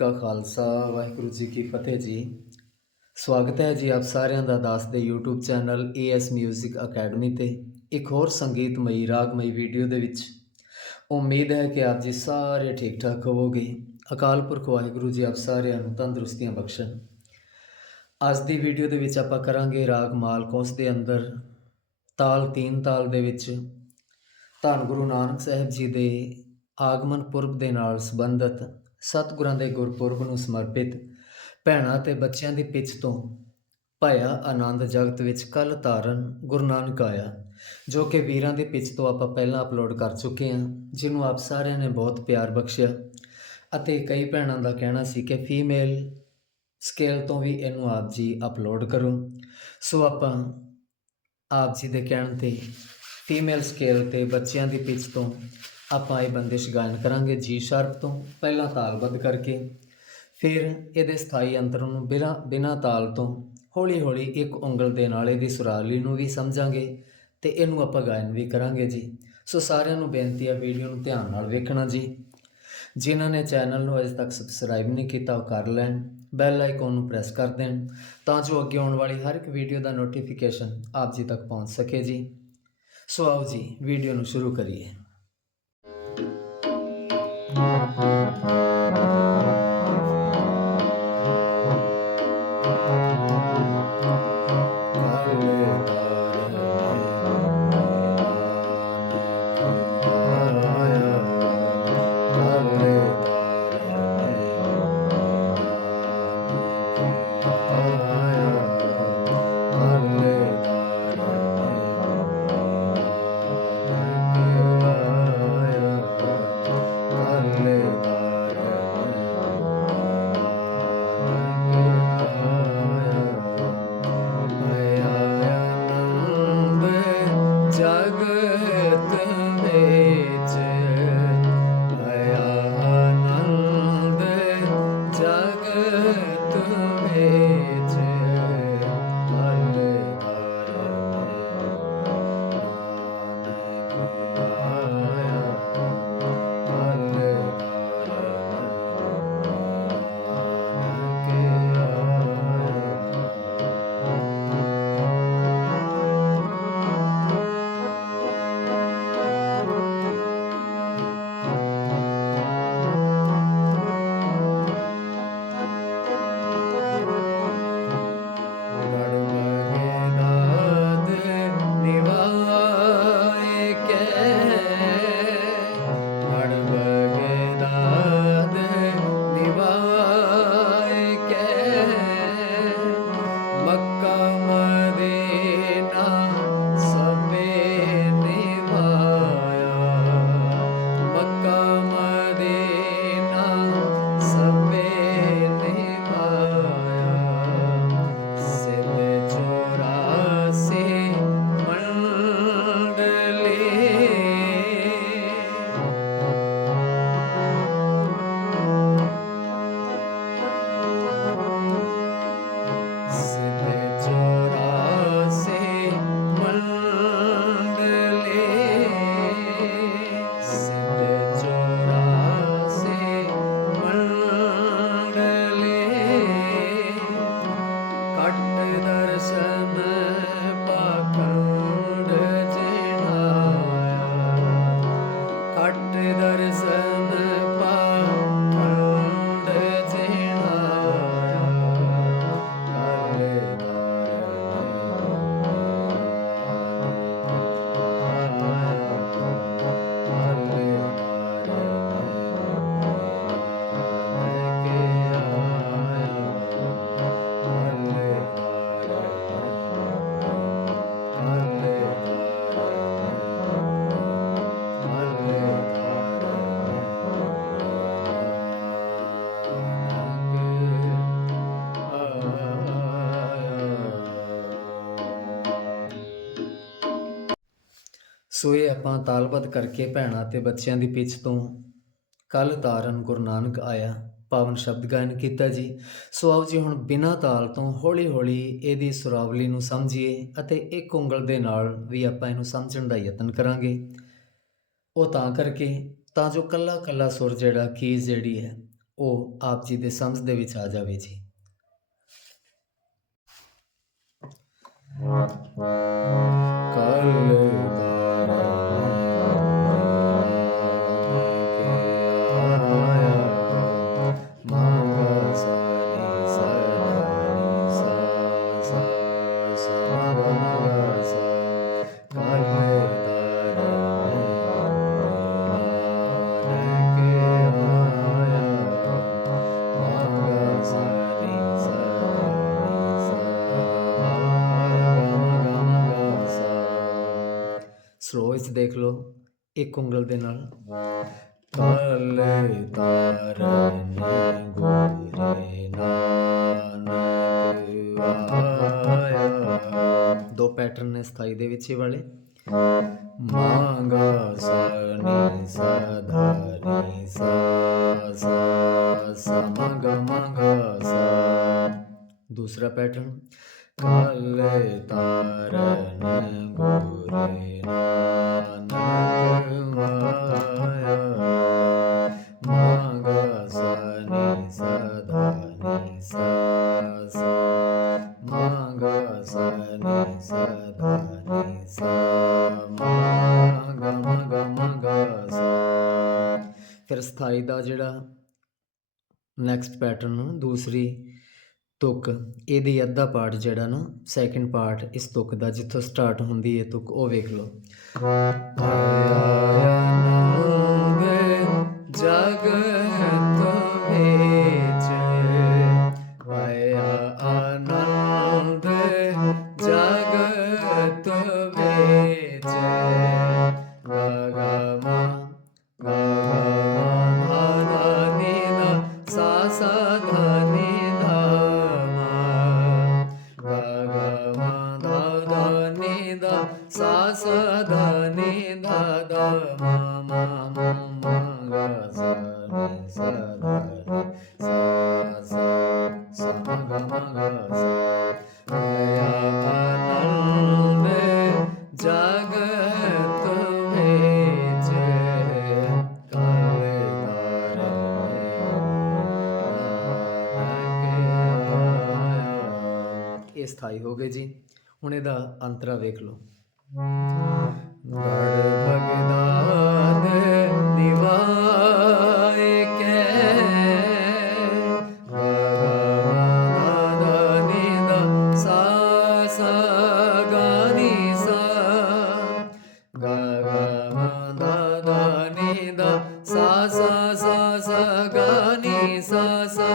ਕਾ ਖਾਲਸਾ, ਵਾਹਿਗੁਰੂ ਜੀ ਕੀ ਫਤਿਹ ਜੀ। ਸਵਾਗਤ ਹੈ ਜੀ ਆਪ ਸਾਰਿਆਂ ਦਾ ਦਾਸ ਦੇ YouTube channel AS Music Academy ਤੇ। ਇੱਕ ਹੋਰ ਸੰਗੀਤਮਈ, ਰਾਗਮਈ ਵੀਡੀਓ ਦੇ ਵਿੱਚ। ਉਮੀਦ ਹੈ ਕਿ ਆਪ ਜੀ ਸਾਰੇ ਠੀਕ ਠਾਕ ਹੋਵੋਗੇ। ਅਕਾਲ ਪੁਰਖ ਵਾਹਿਗੁਰੂ ਜੀ ਆਪ ਸਾਰਿਆਂ ਨੂੰ ਤੰਦਰੁਸਤੀਆਂ ਬਖਸ਼ਣ। ਅੱਜ ਦੀ ਵੀਡੀਓ ਦੇ ਵਿੱਚ ਆਪਾਂ ਕਰਾਂਗੇ ਰਾਗ ਮਾਲਕੋਸ ਦੇ ਅੰਦਰ। ਤਾਲ ਤੀਨ ਤਾਲ ਦੇ ਵਿੱਚ। ਧੰਨ ਗੁਰੂ ਨਾਨਕ ਸਾਹਿਬ ਜੀ ਦੇ ਆਗਮਨ ਪੁਰਬ ਦੇ ਨਾਲ ਸੰਬੰਧਿਤ। ਸਤਿਗੁਰਾਂ ਦੇ ਗੁਰਪੁਰਬ ਨੂੰ ਸਮਰਪਿਤ ਭੈਣਾਂ ਤੇ ਬੱਚਿਆਂ ਦੀ ਪਿੱਛ ਤੋਂ ਭਇਆ ਆਨੰਦ ਜਗਤ ਵਿੱਚ ਕੱਲ ਤਾਰਨ ਗੁਰੂ ਨਾਨਕ ਆਇਆ, ਜੋ ਕਿ ਵੀਰਾਂ ਦੀ ਪਿੱਛ ਤੋਂ ਆਪਾਂ ਪਹਿਲਾਂ ਅਪਲੋਡ ਕਰ ਚੁੱਕੇ ਹਾਂ, ਜਿਹਨੂੰ ਆਪ ਸਾਰਿਆਂ ਨੇ ਬਹੁਤ ਪਿਆਰ ਬਖਸ਼ਿਆ ਅਤੇ ਕਈ ਭੈਣਾਂ ਦਾ ਕਹਿਣਾ ਸੀ ਕਿ ਫੀਮੇਲ ਸਕੇਲ ਤੋਂ ਵੀ ਇਹਨੂੰ ਆਪ ਜੀ ਅਪਲੋਡ ਕਰੋ। ਸੋ ਆਪਾਂ ਆਪ ਜੀ ਦੇ ਕਹਿਣ ਤੇ ਫੀਮੇਲ ਸਕੇਲ ਤੇ ਬੱਚਿਆਂ ਦੀ ਪਿੱਛ ਤੋਂ ਆਪਾਂ ਇਹ ਬੰਦਿਸ਼ ਗਾਇਨ ਕਰਾਂਗੇ ਜੀ ਸ਼ਾਰਪ ਤੋਂ, ਪਹਿਲਾਂ ਤਾਲਬੱਧ ਕਰਕੇ। ਫਿਰ ਇਹਦੇ ਸਥਾਈ ਅੰਤਰ ਨੂੰ ਬਿਨਾਂ ਬਿਨਾਂ ਤਾਲ ਤੋਂ ਹੌਲੀ ਹੌਲੀ ਇੱਕ ਉਂਗਲ ਦੇ ਨਾਲ ਇਹਦੀ ਸੁਰਾਲੀ ਨੂੰ ਵੀ ਸਮਝਾਂਗੇ ਤੇ ਇਹਨੂੰ ਆਪਾਂ ਗਾਇਨ ਵੀ ਕਰਾਂਗੇ ਜੀ। ਸੋ ਸਾਰਿਆਂ ਨੂੰ ਬੇਨਤੀ ਹੈ ਵੀਡੀਓ ਨੂੰ ਧਿਆਨ ਨਾਲ ਵੇਖਣਾ ਜੀ। ਜਿਨ੍ਹਾਂ ਨੇ ਚੈਨਲ ਨੂੰ ਅਜੇ ਤੱਕ ਸਬਸਕ੍ਰਾਈਬ ਨਹੀਂ ਕੀਤਾ ਉਹ ਕਰ ਲੈਣ, ਬੈਲ ਆਈਕਨ ਨੂੰ ਪ੍ਰੈਸ ਕਰ ਦੇਣ, ਤਾਂ ਜੋ ਅੱਗੇ ਆਉਣ ਵਾਲੀ ਹਰ ਇੱਕ ਵੀਡੀਓ ਦਾ ਨੋਟੀਫਿਕੇਸ਼ਨ ਆਪ ਜੀ ਤੱਕ ਪਹੁੰਚ ਸਕੇ ਜੀ। ਸੋ ਆਓ ਜੀ, ਵੀਡੀਓ ਨੂੰ ਸ਼ੁਰੂ ਕਰੀਏ। ਜਗਤ ਸੋ ਇਹ ਆਪਾਂ ਤਾਲਬੱਧ ਕਰਕੇ ਭੈਣਾਂ ਤੇ ਬੱਚਿਆਂ ਦੀ ਪਿੱਛ ਤੋਂ ਕੱਲ ਤਾਰਨ ਗੁਰੂ ਨਾਨਕ ਆਇਆ ਪਾਵਨ ਸ਼ਬਦ ਗਾਇਨ ਕੀਤਾ ਜੀ। ਸੋ ਆਓ ਜੀ ਹੁਣ ਬਿਨਾਂ ਤਾਲ ਤੋਂ ਹੌਲੀ ਹੌਲੀ ਇਹਦੀ ਸੁਰਾਵਲੀ ਨੂੰ ਸਮਝੀਏ ਅਤੇ ਇੱਕ ਉਂਗਲ ਦੇ ਨਾਲ ਵੀ ਆਪਾਂ ਇਹਨੂੰ ਸਮਝਣ ਦਾ ਯਤਨ ਕਰਾਂਗੇ। ਉਹ ਤਾਂ ਕਰਕੇ ਤਾਂ ਜੋ ਕੱਲਾ ਕੱਲਾ ਸੁਰ ਜਿਹੜਾ ਕੀਜ਼ ਜਿਹੜੀ ਹੈ ਉਹ ਆਪ ਜੀ ਦੇ ਸਮਝ ਦੇ ਵਿੱਚ ਆ ਜਾਵੇ ਜੀ। ਕੱਲ ਸਲੋ ਵਿੱਚ ਦੇਖ ਲਓ ਇੱਕ ਉਂਗਲ ਦੇ ਨਾਲ। ਕਾਲੇ ਤਾਰਨ ਗੁਰੇ ਨਾਨਕ ਆਇਆ ਦੋ ਪੈਟਰਨ ਨੇ ਸਥਾਈ ਦੇ ਵਿੱਚ ਇਹ ਵਾਲੇ। ਮਾਂਗਾ ਸਨੀ ਸਧਾਰੀ ਸਾ ਸਾ ਸਾ ਮੰਗਾ ਸਾ। ਦੂਸਰਾ ਪੈਟਰਨ ਕਾਲੇ ਤਾਰਨ ਗੁਰੇ ਨਾਨਕ ਦਾ ਜਿਹੜਾ ਨੈਕਸਟ ਪੈਟਰਨ ਦੂਸਰੀ ਤੁਕ, ਇਹਦੀ ਅੱਧਾ ਪਾਰਟ ਜਿਹੜਾ ਨਾ ਸੈਕਿੰਡ ਪਾਰਟ ਇਸ ਤੁਕ ਦਾ ਜਿੱਥੋਂ ਸਟਾਰਟ ਹੁੰਦੀ ਹੈ ਤੁਕ, ਉਹ ਵੇਖ ਲਓ। ਆਨੰਦ ਜਗਤ ਇਹ ਸਥਾਈ ਹੋ ਗਏ ਜੀ। ਹੁਣ ਇਹਦਾ ਅੰਤਰਾ ਵੇਖ ਲਓ। ਗੜ ਗਾਨੀ ਸਾ ਸਾ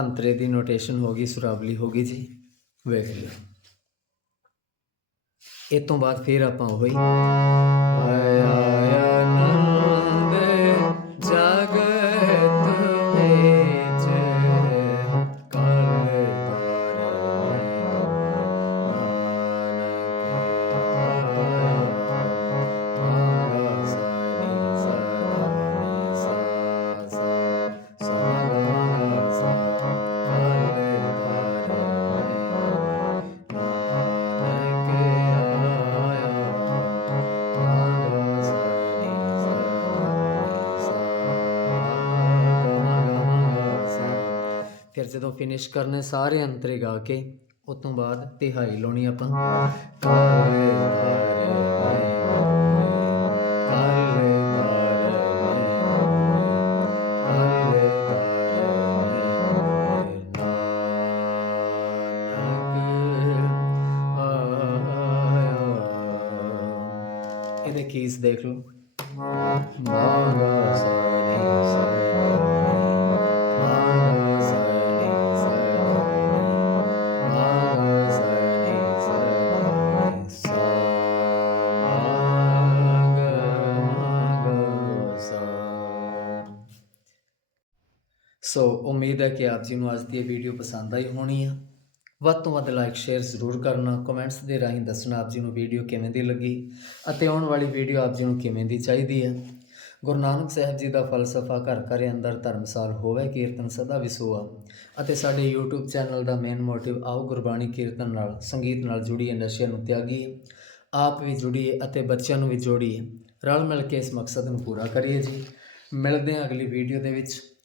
ਅੰਤਰੇ ਦੀ ਨੋਟੇਸ਼ਨ ਹੋ ਗਈ, ਸੁਰਾਵਲੀ ਹੋ ਗਈ ਜੀ। ਵੇਖ ਲਿਓ। ਇਹ ਤੋਂ ਬਾਅਦ ਫਿਰ ਆਪਾਂ ਉਹੀ ਆਇਆ ਜਦੋਂ ਫਿਨਿਸ਼ ਕਰਨੇ ਸਾਰੇ ਅੰਤਰੇ ਗਾ ਕੇ, ਉਸ ਤੋਂ ਬਾਅਦ ਤਿਹਾਈ ਲਾਉਣੀ ਆਪਾਂ। ਕਾਲੇ ਤਾਰੇ ਇਹਦੇ ਕੀਸ ਦੇਖ ਲਓ। ਮਾਗਾ ਸਾਨੀ ਸਾਨੀ ਮਾਗਾ ਸੋ ਉਮੀਦ ਹੈ ਕਿ ਆਪ ਜੀ ਨੂੰ ਅੱਜ ਦੀ ਇਹ ਵੀਡੀਓ ਪਸੰਦ ਆਈ ਹੋਣੀ ਆ। ਵੱਧ ਤੋਂ ਵੱਧ ਲਾਈਕ ਸ਼ੇਅਰ ਜ਼ਰੂਰ ਕਰਨਾ ਕਮੈਂਟਸ ਦੇ ਰਾਹੀਂ ਦੱਸਣਾ ਆਪ ਜੀ ਨੂੰ ਵੀਡੀਓ ਕਿਵੇਂ ਦੀ ਲੱਗੀ ਅਤੇ ਆਉਣ ਵਾਲੀ ਵੀਡੀਓ ਆਪ ਜੀ ਨੂੰ ਕਿਵੇਂ ਦੀ ਚਾਹੀਦੀ ਹੈ ਗੁਰੂ ਨਾਨਕ ਸਾਹਿਬ ਜੀ ਦਾ ਫਲਸਫਾ ਘਰ ਘਰ ਅੰਦਰ ਧਰਮਸਾਲ ਹੋਵੇ, ਕੀਰਤਨ ਸਦਾ ਵਿਸੋਆ ਅਤੇ ਸਾਡੇ YouTube ਚੈਨਲ ਦਾ ਮੇਨ ਮੋਟਿਵ ਆਓ, ਗੁਰਬਾਣੀ ਕੀਰਤਨ ਨਾਲ, ਸੰਗੀਤ ਨਾਲ ਜੁੜੀਏ, ਨਸ਼ਿਆਂ ਨੂੰ ਤਿਆਗੀਏ, ਆਪ ਵੀ ਜੁੜੀਏ ਅਤੇ ਬੱਚਿਆਂ ਨੂੰ ਵੀ ਜੋੜੀਏ। ਰਲ ਮਿਲ ਕੇ ਇਸ ਮਕਸਦ ਨੂੰ ਪੂਰਾ ਕਰੀਏ ਜੀ। ਮਿਲਦੇ ਹਾਂ ਅਗਲੀ ਵੀਡੀਓ ਦੇ ਵਿੱਚ।